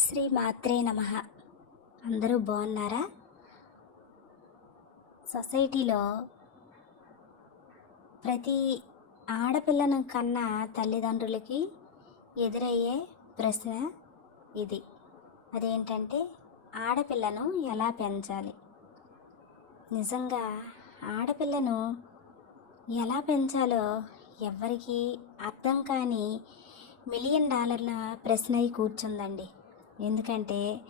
శ్రీ మాత్రే నమ. అందరూ బాగున్నారా? సొసైటీలో ప్రతి ఆడపిల్లను కన్నా తల్లిదండ్రులకి ఎదురయ్యే ప్రశ్న ఇది. అదేంటంటే ఆడపిల్లను ఎలా పెంచాలి? నిజంగా ఆడపిల్లను ఎలా పెంచాలో ఎవ్వరికీ అర్థం కాని మిలియన్ డాలర్ల ప్రశ్న అయి కూర్చుందండి. ఎందుకంటే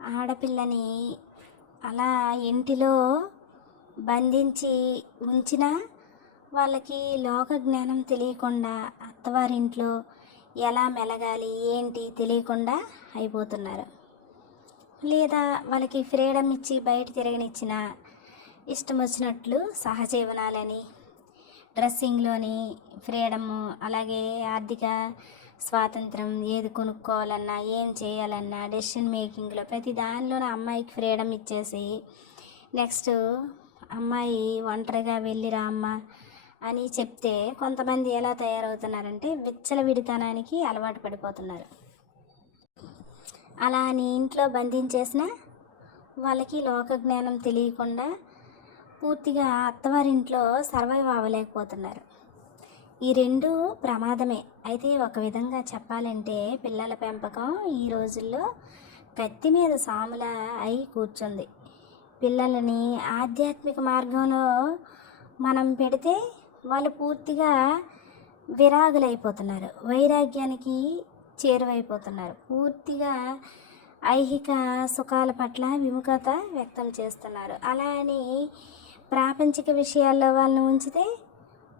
ఆడపిల్లని అలా ఇంటిలో బంధించి ఉంచిన వాళ్ళకి లోక జ్ఞానం తెలియకుండా అత్తవారింట్లో ఎలా మెలగాలి ఏంటి తెలియకుండా అయిపోతున్నారు. లేదా వాళ్ళకి ఫ్రీడమ్ ఇచ్చి బయట తిరగనిచ్చిన ఇష్టం వచ్చినట్లు సహజీవనాలని డ్రెస్సింగ్లోని ఫ్రీడము అలాగే ఆర్థిక స్వాతంత్రం ఏది కొనుక్కోవాలన్నా ఏం చేయాలన్నా డెసిషన్ మేకింగ్లో ప్రతి దానిలోనూ అమ్మాయికి ఫ్రీడమ్ ఇచ్చేసి నెక్స్ట్ అమ్మాయి ఒంటరిగా వెళ్ళిరా అమ్మ అని చెప్తే కొంతమంది ఎలా తయారవుతున్నారంటే విచ్చలవిడితనానికి అలవాటు పడిపోతున్నారు. అలా నీ ఇంట్లో బంధించేసిన వాళ్ళకి లోక జ్ఞానం తెలియకుండా పూర్తిగా అత్తవారింట్లో సర్వైవ్ అవ్వలేకపోతున్నారు. ఈ రెండు ప్రమాదమే. అయితే ఒక విధంగా చెప్పాలంటే పిల్లల పెంపకం ఈ రోజుల్లో కత్తి మీద సాముల అయి కూర్చుంది. పిల్లలని ఆధ్యాత్మిక మార్గంలో మనం పెడితే వాళ్ళు పూర్తిగా విరాగులైపోతున్నారు. వైరాగ్యానికి చేరువైపోతున్నారు. పూర్తిగా ఐహిక సుఖాల పట్ల విముఖత వ్యక్తం చేస్తున్నారు. అలా అని ప్రాపంచిక విషయాల్లో వాళ్ళని ఉంచితే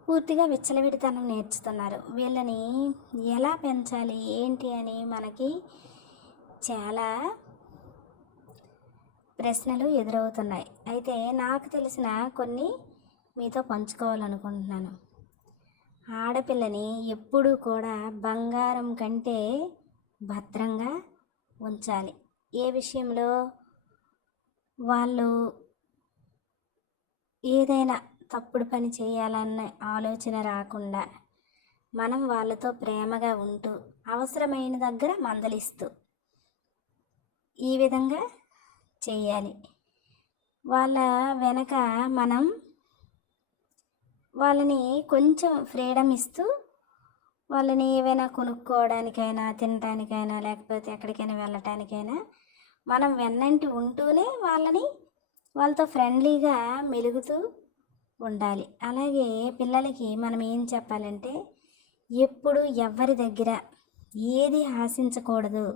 పూర్తిగా విచ్చలవిడితనం నేర్చుతున్నారు. వీళ్ళని ఎలా పెంచాలి? ఏంటి అని మనకి చాలా ప్రశ్నలు ఎదురవుతున్నాయి. అయితే నాకు తెలిసిన కొన్ని మీతో పంచుకోవాలనుకుంటున్నాను. ఆడపిల్లని ఎప్పుడూ కూడా బంగారం కంటే భద్రంగా ఉంచాలి. ఏ విషయంలో? వాళ్ళు ఏదైనా తప్పుడు పని చేయాలన్న ఆలోచన రాకుండా మనం వాళ్ళతో ప్రేమగా ఉంటూ అవసరమైన దగ్గర మందలిస్తూ ఈ విధంగా చేయాలి. వాళ్ళ వెనక మనం వాళ్ళని కొంచెం ఫ్రీడమ్ ఇస్తూ వాళ్ళని ఏవైనా కొనుక్కోవడానికైనా తినడానికైనా లేకపోతే ఎక్కడికైనా వెళ్ళటానికైనా మనం వెన్నంటి ఉంటూనే వాళ్ళని వాళ్ళతో ఫ్రెండ్లీగా మెలుగుతూ ఉండాలి. అలాగే పిల్లలకి మనం ఏం చెప్పాలంటే ఎప్పుడు ఎవరి దగ్గర ఏది ఆశించకూడదు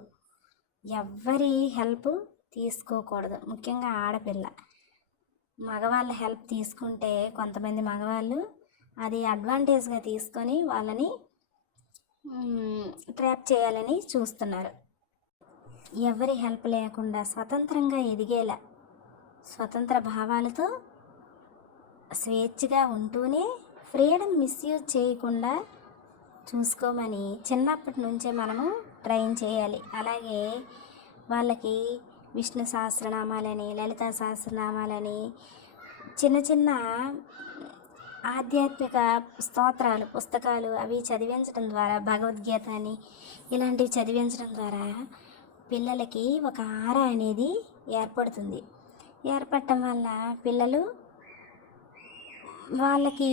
ఎవ్వరి హెల్ప్ తీసుకోకూడదు. ముఖ్యంగా ఆడపిల్ల. మగవాళ్ళ హెల్ప్ తీసుకుంటే కొంతమంది మగవాళ్ళు అది అడ్వాంటేజ్గా తీసుకొని వాళ్ళని ట్రాప్ చేయాలని చూస్తున్నారు. ఎవరి హెల్ప్ లేకుండా స్వతంత్రంగా ఎదిగేలా స్వతంత్ర భావాలతో స్వేచ్ఛగా ఉంటూనే ఫ్రీడమ్ మిస్యూజ్ చేయకుండా చూసుకోమని చిన్నప్పటి నుంచే మనము ట్రైన్ చేయాలి. అలాగే వాళ్ళకి విష్ణు సహస్రనామాలని లలిత సహస్రనామాలని చిన్న చిన్న ఆధ్యాత్మిక స్తోత్రాలు పుస్తకాలు అవి చదివించడం ద్వారా భగవద్గీత అని ఇలాంటివి చదివించడం ద్వారా పిల్లలకి ఒక ఆర అనేది ఏర్పడుతుంది. ఏర్పడటం వల్ల పిల్లలు వాళ్ళకి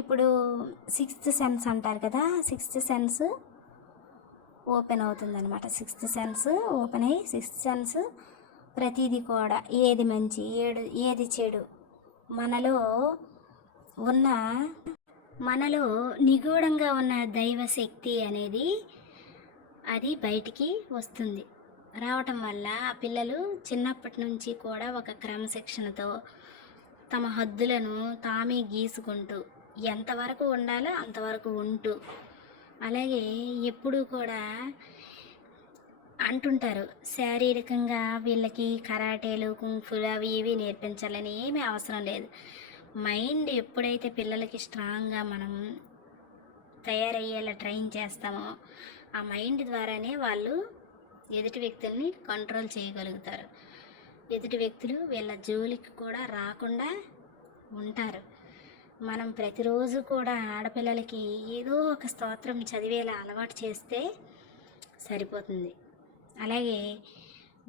ఇప్పుడు సిక్స్త్ సెన్స్ అంటారు కదా సిక్స్త్ సెన్స్ ఓపెన్ అవుతుందన్నమాట. సిక్స్త్ సెన్స్ ఓపెన్ అయ్యి సిక్స్త్ సెన్స్ ప్రతిదీ కూడా ఏది మంచి ఏడు ఏది చెడు మనలో ఉన్న మనలో నిగూఢంగా ఉన్న దైవ శక్తి అనేది అది బయటికి వస్తుంది. రావటం వల్ల ఆ పిల్లలు చిన్నప్పటి నుంచి కూడా ఒక క్రమశిక్షణతో తమ హద్దులను తామే గీసుకుంటూ ఎంతవరకు ఉండాలో అంతవరకు ఉంటూ. అలాగే ఎప్పుడూ కూడా అంటుంటారు శారీరకంగా వీళ్ళకి కరాటేలు కుంఫులు అవి ఇవి నేర్పించాలని ఏమీ అవసరం లేదు. మైండ్ ఎప్పుడైతే పిల్లలకి స్ట్రాంగ్గా మనం తయారయ్యేలా ట్రైన్ చేస్తామో ఆ మైండ్ ద్వారానే వాళ్ళు ఎదుటి వ్యక్తుల్ని కంట్రోల్ చేయగలుగుతారు. ఎదుటి వ్యక్తులు వీళ్ళ జోలికి కూడా రాకుండా ఉంటారు. మనం ప్రతిరోజు కూడా ఆడపిల్లలకి ఏదో ఒక స్తోత్రం చదివేలా అలవాటు చేస్తే సరిపోతుంది. అలాగే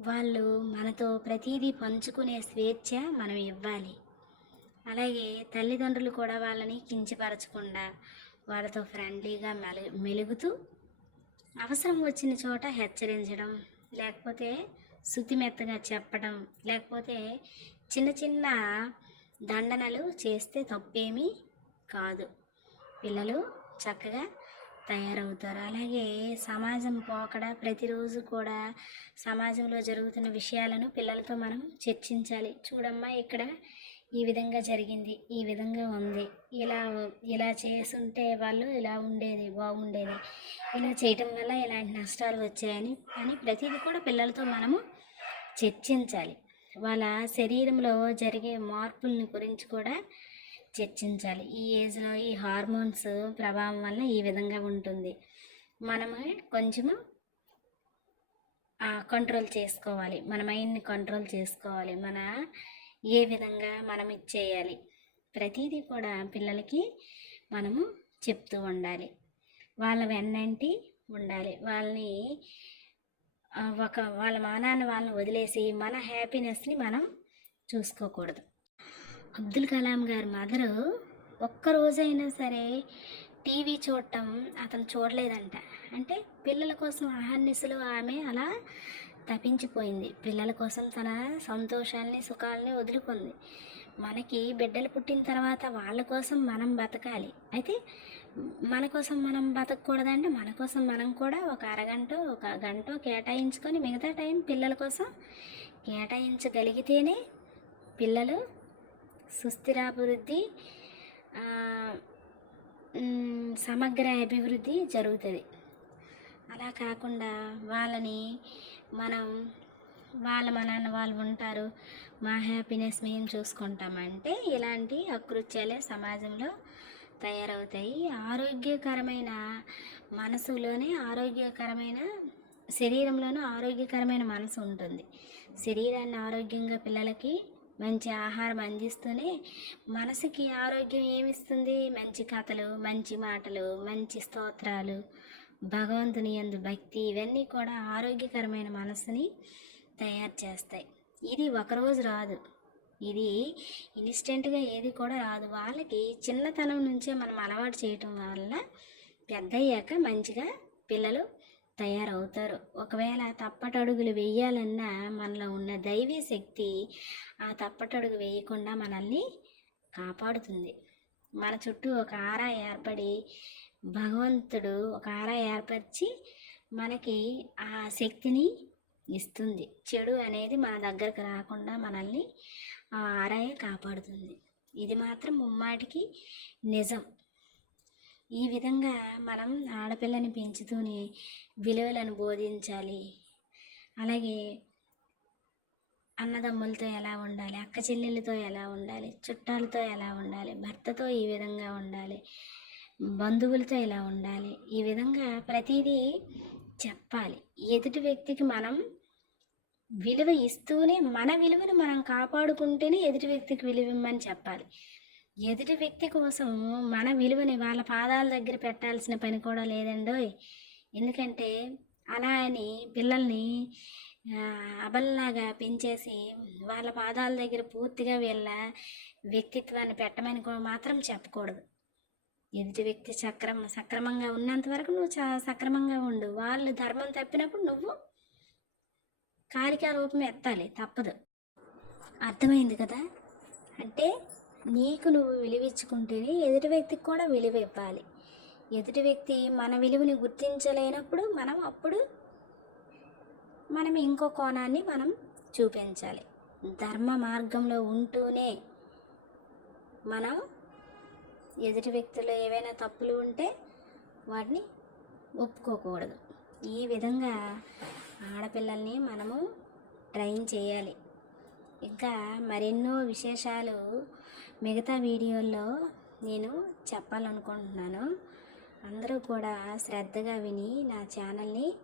వాళ్ళు మనతో ప్రతిదీ పంచుకునే స్వేచ్ఛ మనం ఇవ్వాలి. అలాగే తల్లిదండ్రులు కూడా వాళ్ళని కించపరచకుండా వాళ్ళతో ఫ్రెండ్లీగా మెలు మెలుగుతూ అవసరం వచ్చిన చోట హెచ్చరించడం లేకపోతే శుతిమెత్తగా చెప్పడం లేకపోతే చిన్న చిన్న దండనలు చేస్తే తప్పేమీ కాదు. పిల్లలు చక్కగా తయారవుతారు. అలాగే సమాజం పోకడ ప్రతిరోజు కూడా సమాజంలో జరుగుతున్న విషయాలను పిల్లలతో మనం చర్చించాలి. చూడమ్మా ఇక్కడ ఈ విధంగా జరిగింది ఈ విధంగా ఉంది. ఇలా ఇలా చేస్తుంటే వాళ్ళు ఇలా ఉండేది బాగుండేది. ఇలా చేయటం వల్ల ఇలాంటి నష్టాలు వచ్చాయని అని ప్రతిదీ కూడా పిల్లలతో మనము చర్చించాలి. వాళ్ళ శరీరంలో జరిగే మార్పుల్ని గురించి కూడా చర్చించాలి. ఈ ఏజ్లో ఈ హార్మోన్స్ ప్రభావం వల్ల ఈ విధంగా ఉంటుంది. మనము కొంచెము కంట్రోల్ చేసుకోవాలి. మన మైండ్ని కంట్రోల్ చేసుకోవాలి. మన ఏ విధంగా మనం ఇచ్చేయాలి ప్రతిదీ కూడా పిల్లలకి మనము చెప్తూ ఉండాలి. వాళ్ళ వెన్నంటి ఉండాలి. వాళ్ళని ఒక వాళ్ళ మానాన్ని వాళ్ళని వదిలేసి మన హ్యాపీనెస్ని మనం చూసుకోకూడదు. అబ్దుల్ కలాం గారి మదరు ఒక్కరోజైనా సరే టీవీ చూడటం అతను చూడలేదంట. అంటే పిల్లల కోసం అహర్నిశలు ఆమె అలా తపించిపోయింది పిల్లల కోసం తన సంతోషాల్ని సుఖాలని వదులుకుంది. మనకి బిడ్డలు పుట్టిన తర్వాత వాళ్ళ కోసం మనం బతకాలి. అయితే మన కోసం మనం బతకూడదంటే మన కోసం మనం కూడా ఒక అరగంట ఒక గంట కేటాయించుకొని మిగతా టైం పిల్లల కోసం కేటాయించగలిగితేనే పిల్లలు సుస్థిరాభివృద్ధి సమగ్ర అభివృద్ధి జరుగుతుంది. అలా కాకుండా వాళ్ళని మనం వాళ్ళ మా నాన్న వాళ్ళు ఉంటారు మా హ్యాపీనెస్ మేము చూసుకుంటామంటే ఇలాంటి అకృత్యాలే సమాజంలో తయారవుతాయి. ఆరోగ్యకరమైన మనసులోనే ఆరోగ్యకరమైన శరీరంలోనూ ఆరోగ్యకరమైన మనసు ఉంటుంది. శరీరాన్ని ఆరోగ్యంగా పిల్లలకి మంచి ఆహారం అందిస్తూనే మనసుకి ఆరోగ్యం ఏమిస్తుంది? మంచి కథలు మంచి మాటలు మంచి స్తోత్రాలు భగవంతుని యందు భక్తి ఇవన్నీ కూడా ఆరోగ్యకరమైన మనసుని తయారు చేస్తాయి. ఇది ఒకరోజు రాదు. ఇది ఇన్స్టెంట్గా ఏది కూడా రాదు. వాళ్ళకి చిన్నతనం నుంచే మనం అలవాటు చేయటం వల్ల పెద్ద అయ్యాక మంచిగా పిల్లలు తయారవుతారు. ఒకవేళ తప్పటడుగులు వేయాలన్నా మనలో ఉన్న దైవీ శక్తి ఆ తప్పటడుగు వేయకుండా మనల్ని కాపాడుతుంది. మన చుట్టూ ఒక ఆరా ఏర్పడి భగవంతుడు ఒక ఆరా ఏర్పరిచి మనకి ఆ శక్తిని ఇస్తుంది. చెడు అనేది మన దగ్గరకు రాకుండా మనల్ని ఆ ఆరాయే కాపాడుతుంది. ఇది మాత్రం ముమ్మాటికి నిజం. ఈ విధంగా మనం ఆడపిల్లని పెంచుతూనే విలువలను బోధించాలి. అలాగే అన్నదమ్ములతో ఎలా ఉండాలి అక్క చెల్లెళ్ళతో ఎలా ఉండాలి చుట్టాలతో ఎలా ఉండాలి భర్తతో ఈ విధంగా ఉండాలి బంధువులతో ఇలా ఉండాలి. ఈ విధంగా ప్రతిదీ చెప్పాలి. ఎదుటి వ్యక్తికి మనం విలువ ఇస్తూనే మన విలువను మనం కాపాడుకుంటేనే ఎదుటి వ్యక్తికి విలువ ఇమ్మని చెప్పాలి. ఎదుటి వ్యక్తి కోసం మన విలువని వాళ్ళ పాదాల దగ్గర పెట్టాల్సిన పని కూడా లేదండోయ్ ఎందుకంటే అలా అని పిల్లల్ని అబల్లాగా పెంచేసి వాళ్ళ పాదాల దగ్గర పూర్తిగా వీళ్ళ వ్యక్తిత్వాన్ని పెట్టమని కూడా మాత్రం చెప్పకూడదు. ఎదుటి వ్యక్తి సక్రమ సక్రమంగా ఉన్నంత వరకు నువ్వు చ- సక్రమంగా ఉండు. వాళ్ళు ధర్మం తప్పినప్పుడు నువ్వు కారికా రూపం ఎత్తాలి. తప్పదు. అర్థమైంది కదా? అంటే నీకు నువ్వు విలువించుకుంటేనే ఎదుటి వ్యక్తికి కూడా విలువ ఇవ్వాలి. ఎదుటి వ్యక్తి మన విలువని గుర్తించలేనప్పుడు మనం అప్పుడు మనం ఇంకో కోణాన్ని మనం చూపించాలి. ధర్మ మార్గంలో ఉంటూనే మనం ఎదుటి వ్యక్తులు ఏవైనా తప్పులు ఉంటే వాటిని ఒప్పుకోకూడదు. ఈ విధంగా ఆడపిల్లల్ని మనము ట్రైన్ చేయాలి? ఇంకా మరెన్నో విశేషాలు మిగతా వీడియోల్లో నేను చెప్పాలనుకుంటున్నాను. అందరూ కూడా శ్రద్ధగా విని నా ఛానల్ని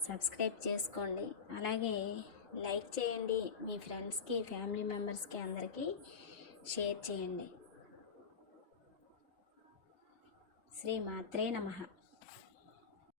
సబ్స్క్రైబ్ చేసుకోండి. అలాగే లైక్ చేయండి. మీ ఫ్రెండ్స్కి ఫ్యామిలీ మెంబర్స్కి అందరికీ షేర్ చేయండి. శ్రీ మాత్రే నమః.